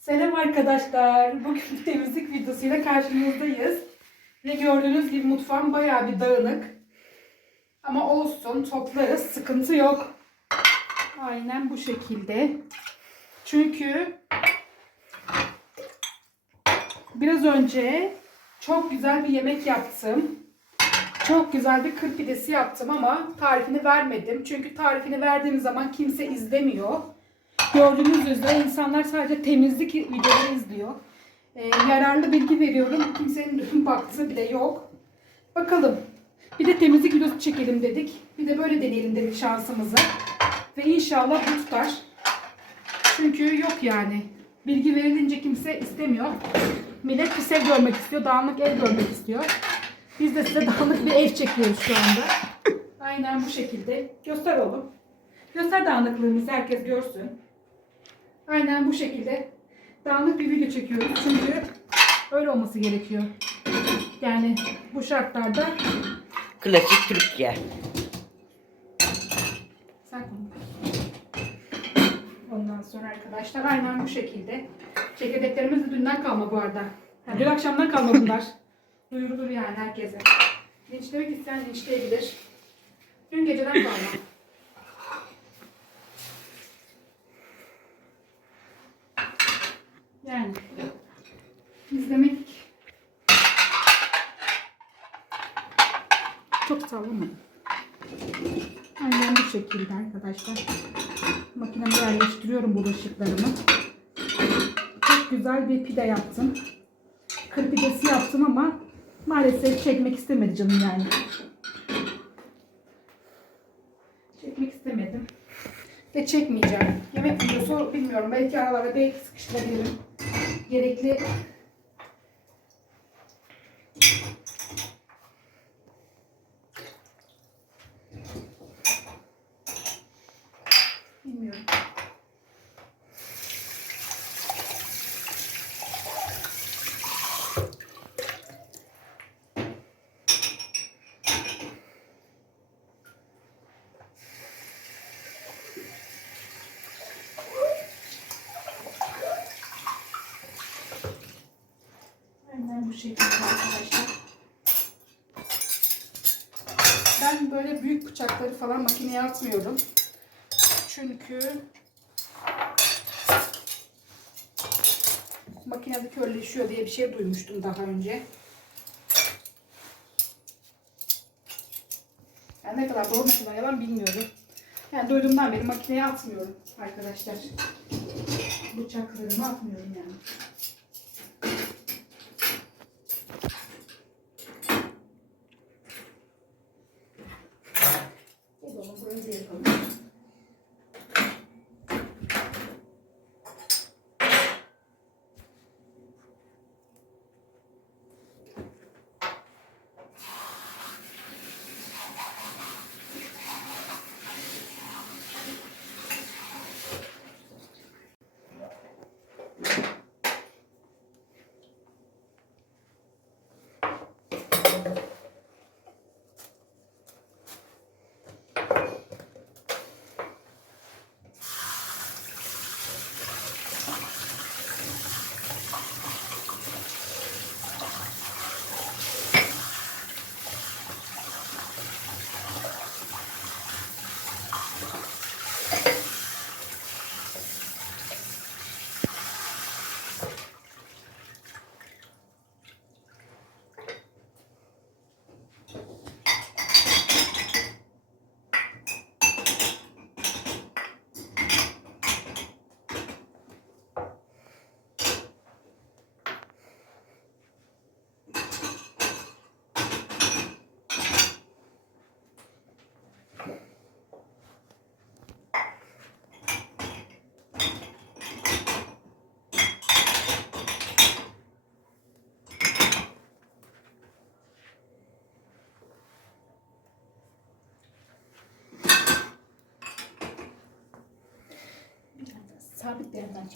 Selam arkadaşlar. Bugün temizlik videosuyla karşınızdayız. Ve gördüğünüz gibi mutfağım bayağı bir dağınık. Ama olsun toplarız. Sıkıntı yok. Aynen bu şekilde. Çünkü biraz önce çok güzel bir yemek yaptım. Çok güzel bir kır pidesi yaptım ama tarifini vermedim. Çünkü tarifini verdiğim zaman kimse izlemiyor. Gördüğünüz üzere insanlar sadece temizlik videoları izliyor. Ee, yararlı bilgi veriyorum. Kimsenin baktığı bile yok. Bakalım. Bir de temizlik videosu çekelim dedik. Bir de böyle deneyelim dedik şansımızı. Ve inşallah bu tutar. Çünkü yok yani. Bilgi verilince kimse istemiyor. Millet pis ev görmek istiyor. Dağınık ev görmek istiyor. Biz de size dağınık bir ev çekiyoruz şu anda. Aynen bu şekilde. Göster oğlum. Göster dağınıklığımızı herkes görsün. Aynen bu şekilde dağınık bir video çekiyoruz. Çünkü öyle olması gerekiyor. Yani bu şartlarda Klasik Türkiye. sen konuş. Ondan sonra arkadaşlar aynen bu şekilde. Çekirdeklerimiz de dünden kalma bu arada. Ha, dün akşamdan kalma bunlar. Duyurulur yani herkese. Linçlemek isteyen linçleyebilir. Dün geceden kalma. Yani izlemek çok sallamayın. Aynen bu şekilde arkadaşlar. Makineme yerleştiriyorum bulaşıklarımı. Çok güzel bir pide yaptım. Kır pidesi yaptım ama maalesef çekmek istemedi canım yani. Çekmek istemedim. Ve çekmeyeceğim. Yemek videosu bilmiyorum. Belki aralara belki sıkıştırabilirim. Gerekli bilmiyorum. Aynen bu şekilde arkadaşlar. Ben böyle büyük bıçakları falan makineye atmıyorum. Çünkü makinede körleşiyor diye bir şey duymuştum daha önce. Yani ne kadar doğru ne kadar yalan bilmiyorum. Yani duyduğumdan beri makineye atmıyorum arkadaşlar. Bıçaklarımı atmıyorum yani. Sabit bir yerden.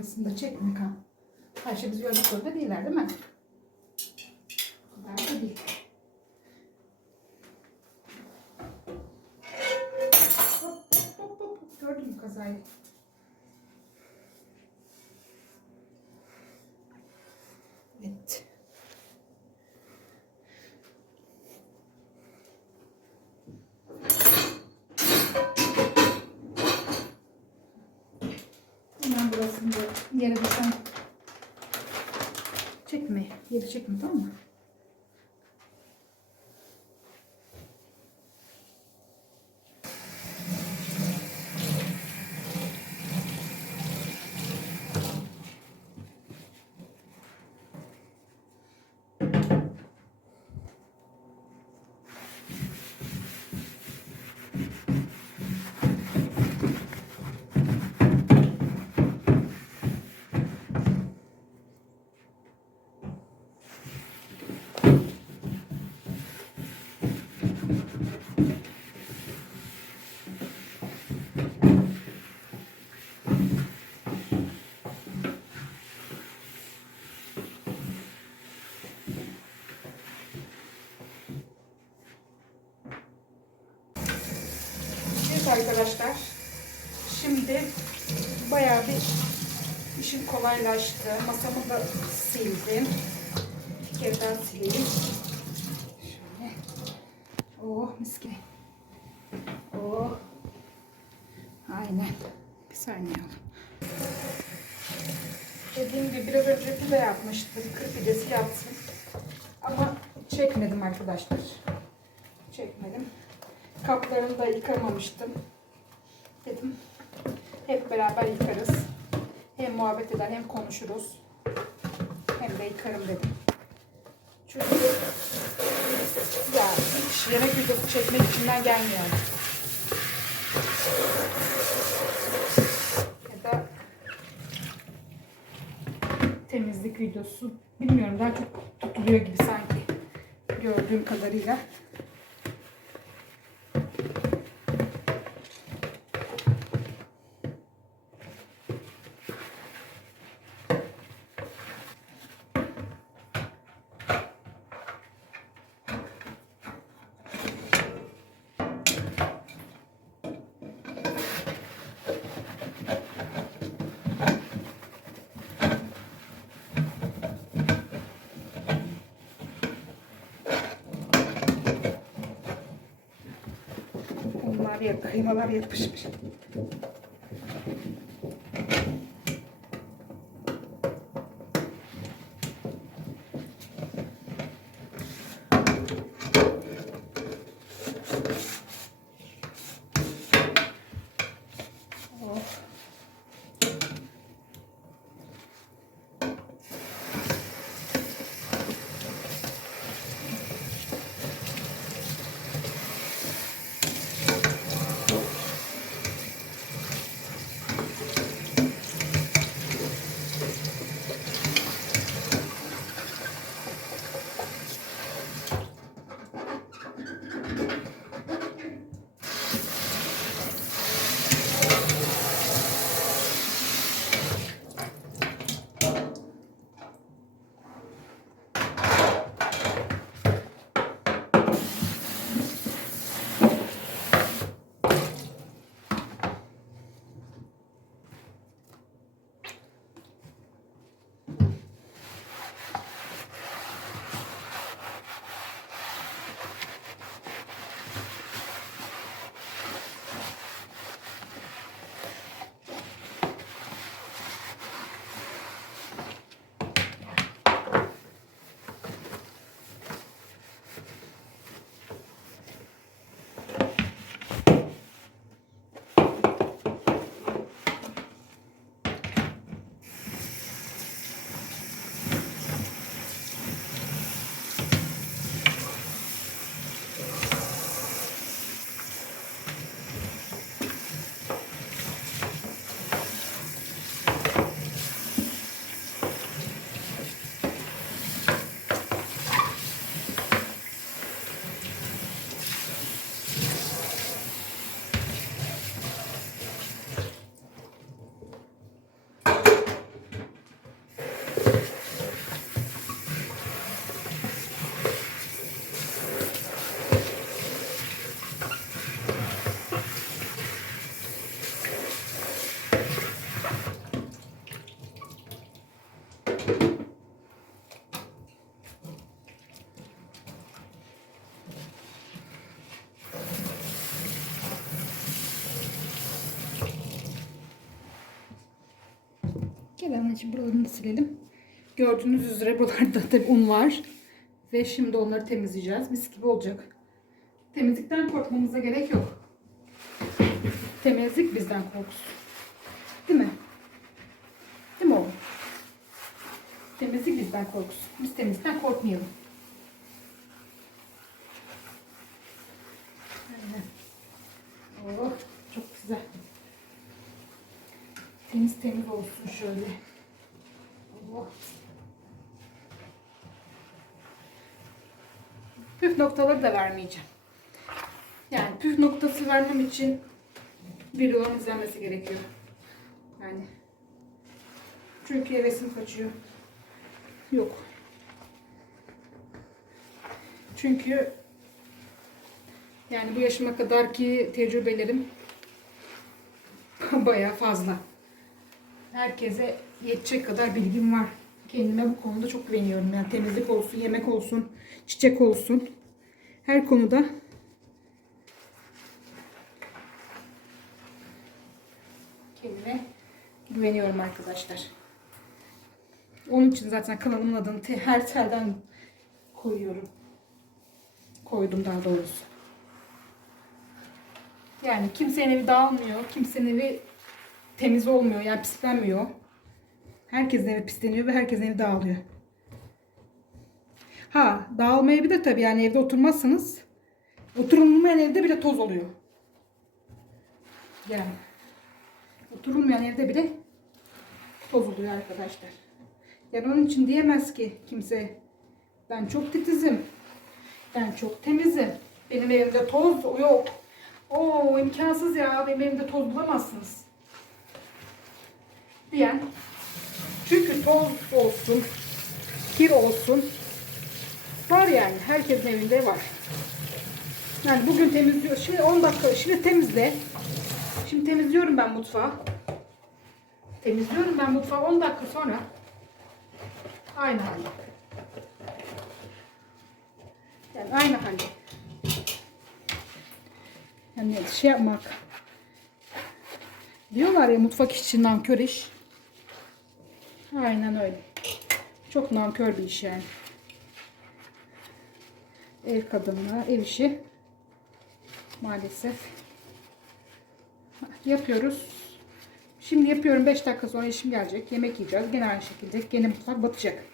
Aslında çekmek ha. Her şey biz görmek zorunda değiller değil mi? Çekme. Tamam mı? Evet arkadaşlar. Şimdi bayağı bir işim kolaylaştı. Masamı da sildim. Bir kere daha sileyim. Şöyle. Oh mis gibi. Oh. Aynen. Bir saniye. Dediğim gibi biraz önce pide yapmıştım. Kır pidesi yaptım. Ama çekmedim arkadaşlar. Çekmedim. Kaplarını da yıkamamıştım. Dedim hep beraber yıkarız. Hem muhabbet eder hem konuşuruz. Hem de yıkarım dedim. Çünkü ya hiç yemek videosu çekmek içimden gelmiyor. Ya da temizlik videosu bilmiyorum daha çok tutuluyor gibi sanki gördüğüm kadarıyla. Yap, kıymalar yapışmış. Gel anneciğim buralarını silelim. Gördüğünüz üzere buralarda tabii un var. Ve şimdi onları temizleyeceğiz. Mis gibi olacak. Temizlikten korkmamıza gerek yok. Temizlik bizden korksun. Değil mi? Değil mi oğlum? Temizlik bizden korksun. Biz temizlikten korkmayalım. Oh, çok güzel. Temiz temiz olsun şöyle. Püf noktaları da vermeyeceğim. Yani püf noktası vermem için videoların izlenmesi gerekiyor. Yani çünkü hevesim kaçıyor. Yok. Çünkü yani bu yaşıma kadarki tecrübelerim bayağı fazla. Herkese yetecek kadar bilgim var. Kendime bu konuda çok güveniyorum. Yani temizlik olsun, yemek olsun, çiçek olsun. Her konuda kendime güveniyorum arkadaşlar. Onun için zaten kanalımın adını her telden koyuyorum. Koydum daha doğrusu. Yani kimsenin evi dağılmıyor. Kimsenin evi temiz olmuyor. Yani pislenmiyor. Herkesin evi pisleniyor ve herkesin evi dağılıyor. Ha dağılmayabilir tabii yani evde oturmazsanız oturulmayan evde bile toz oluyor. Yani oturulmayan evde bile toz oluyor arkadaşlar. Yani onun için diyemez ki kimse ben çok titizim. Ben çok temizim. Benim evimde toz yok. Oo imkansız ya. Benim evimde toz bulamazsınız. Diyen. Çünkü toz olsun, kir olsun. Var yani. Herkesin evinde var. Yani bugün temizliyor. Şimdi 10 dakika. Şimdi temizle. Şimdi temizliyorum ben mutfağı. Temizliyorum ben mutfağı 10 dakika sonra. Aynı halde. Yani aynı halde. Yani şey yapmak. Diyorlar ya mutfak işçi nankör iş. Aynen öyle. Çok nankör bir iş yani. Ev kadınlığı, ev işi. Maalesef. Yapıyoruz. Şimdi yapıyorum 5 dakika sonra işim gelecek. Yemek yiyeceğiz. Gene aynı şekilde. Gene mutfak batacak.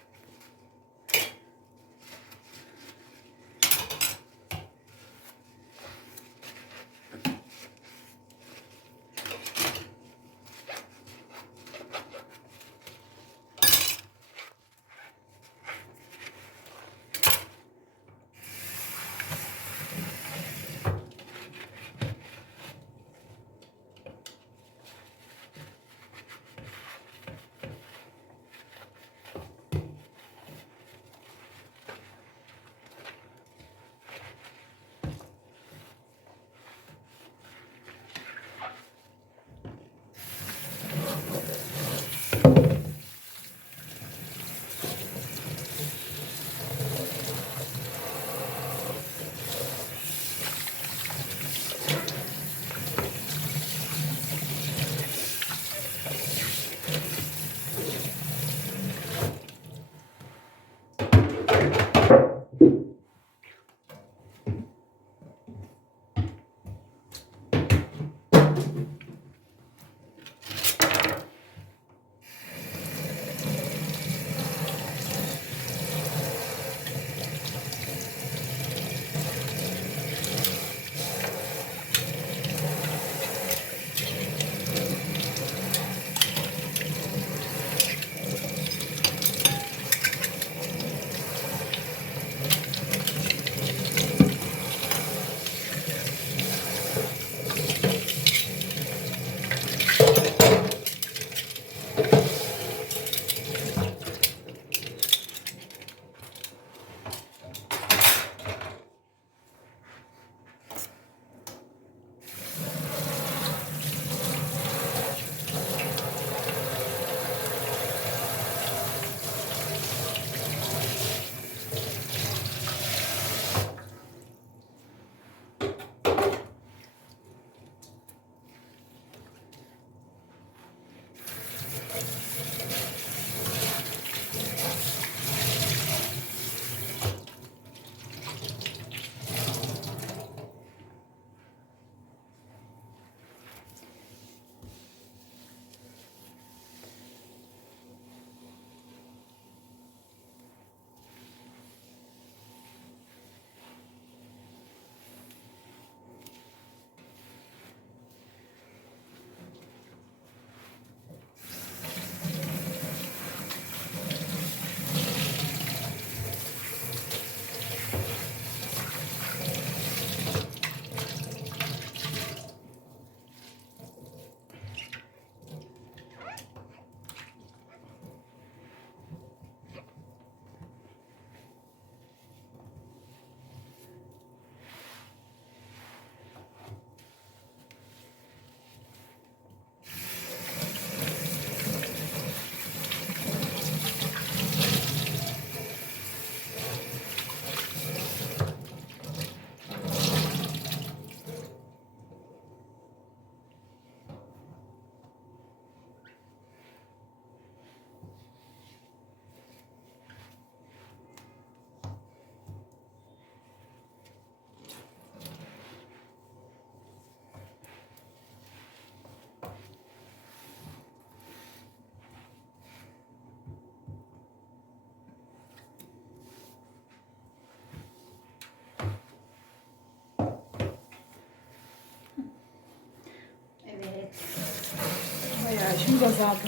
Uğraşımız azaldı.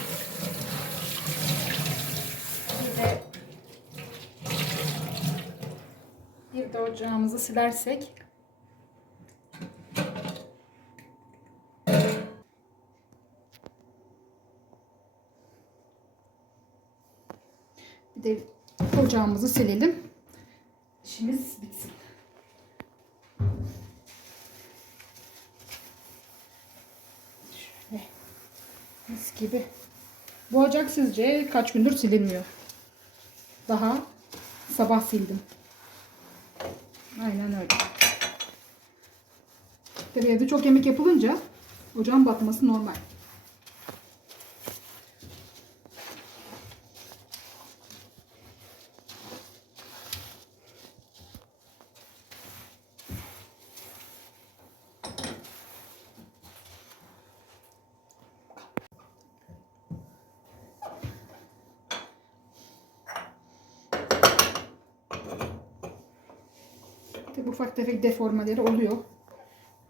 Bir de bir de ocağımızı silersek bir de ocağımızı silelim. Sizce kaç gündür silinmiyor? Daha sabah sildim. Aynen öyle. Tabii evde çok yemek yapılınca ocağın batması normal. Tabii ufak tefek deformaları oluyor.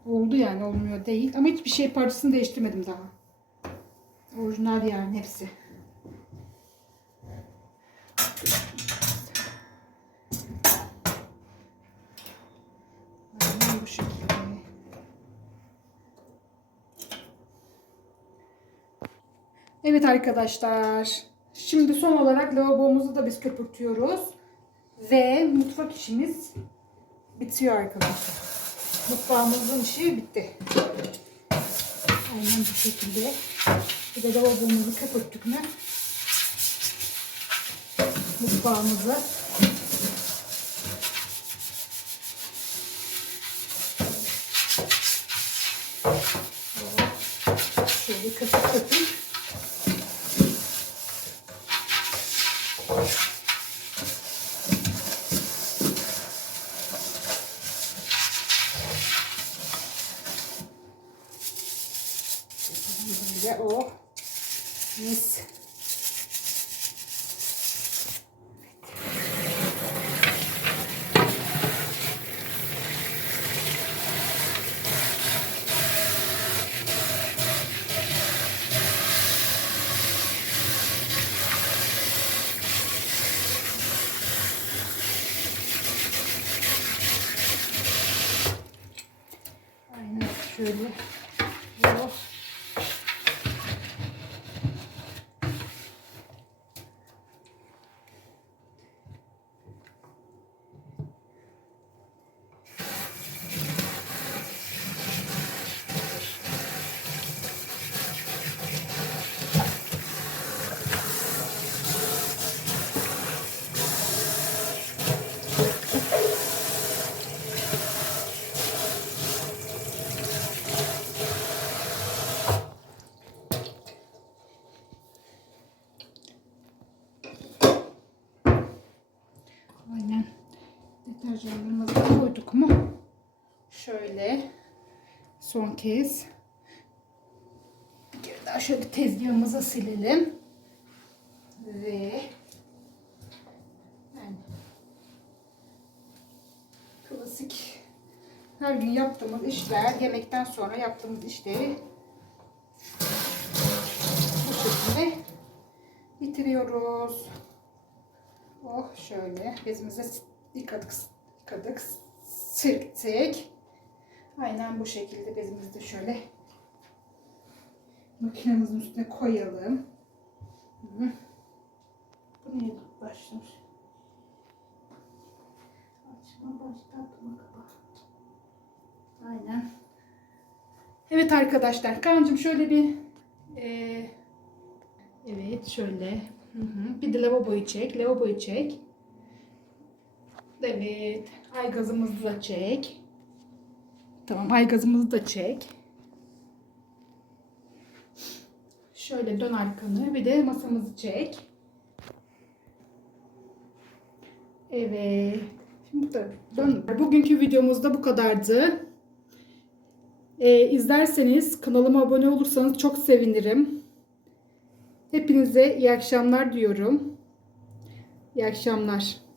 Oldu yani olmuyor değil. Ama hiçbir şey parçasını değiştirmedim daha. Orijinal yani hepsi. Evet arkadaşlar. Şimdi son olarak lavabomuzu da biz köpürtüyoruz. Ve mutfak işimiz bitiyor arkadaşlar. Mutfağımızın işi bitti. Aynen bu şekilde. Bir de lavabomuzu köpürttük mü? Mutfağımızı şöyle köpük köpük Böyle o mis. Aynen şöyle. Oh. Aynen. Da koyduk mu? Şöyle son kez bir daha şöyle tezgahımıza silelim. Ve yani klasik her gün yaptığımız işler, yemekten sonra yaptığımız işleri bu şekilde bitiriyoruz. Oh şöyle bezimize yıkadık, yıkadık, sirktik. Aynen bu şekilde bezimizi de şöyle makinemizin üstüne koyalım. Hı. Bu niye başlamış? Açma başlatma kapa. Aynen. Evet arkadaşlar. Kaan'cığım şöyle bir eee Evet şöyle. Hı hı. Bir de lavaboyu çek. Lavaboyu çek. Evet. Ay gazımızı da çek. Tamam ay gazımızı da çek. Şöyle dön arkanı. Bir de masamızı çek. Evet. Şimdi de dön. Bugünkü videomuz da bu kadardı. Ee, izlerseniz kanalıma abone olursanız çok sevinirim. Hepinize iyi akşamlar diyorum. İyi akşamlar.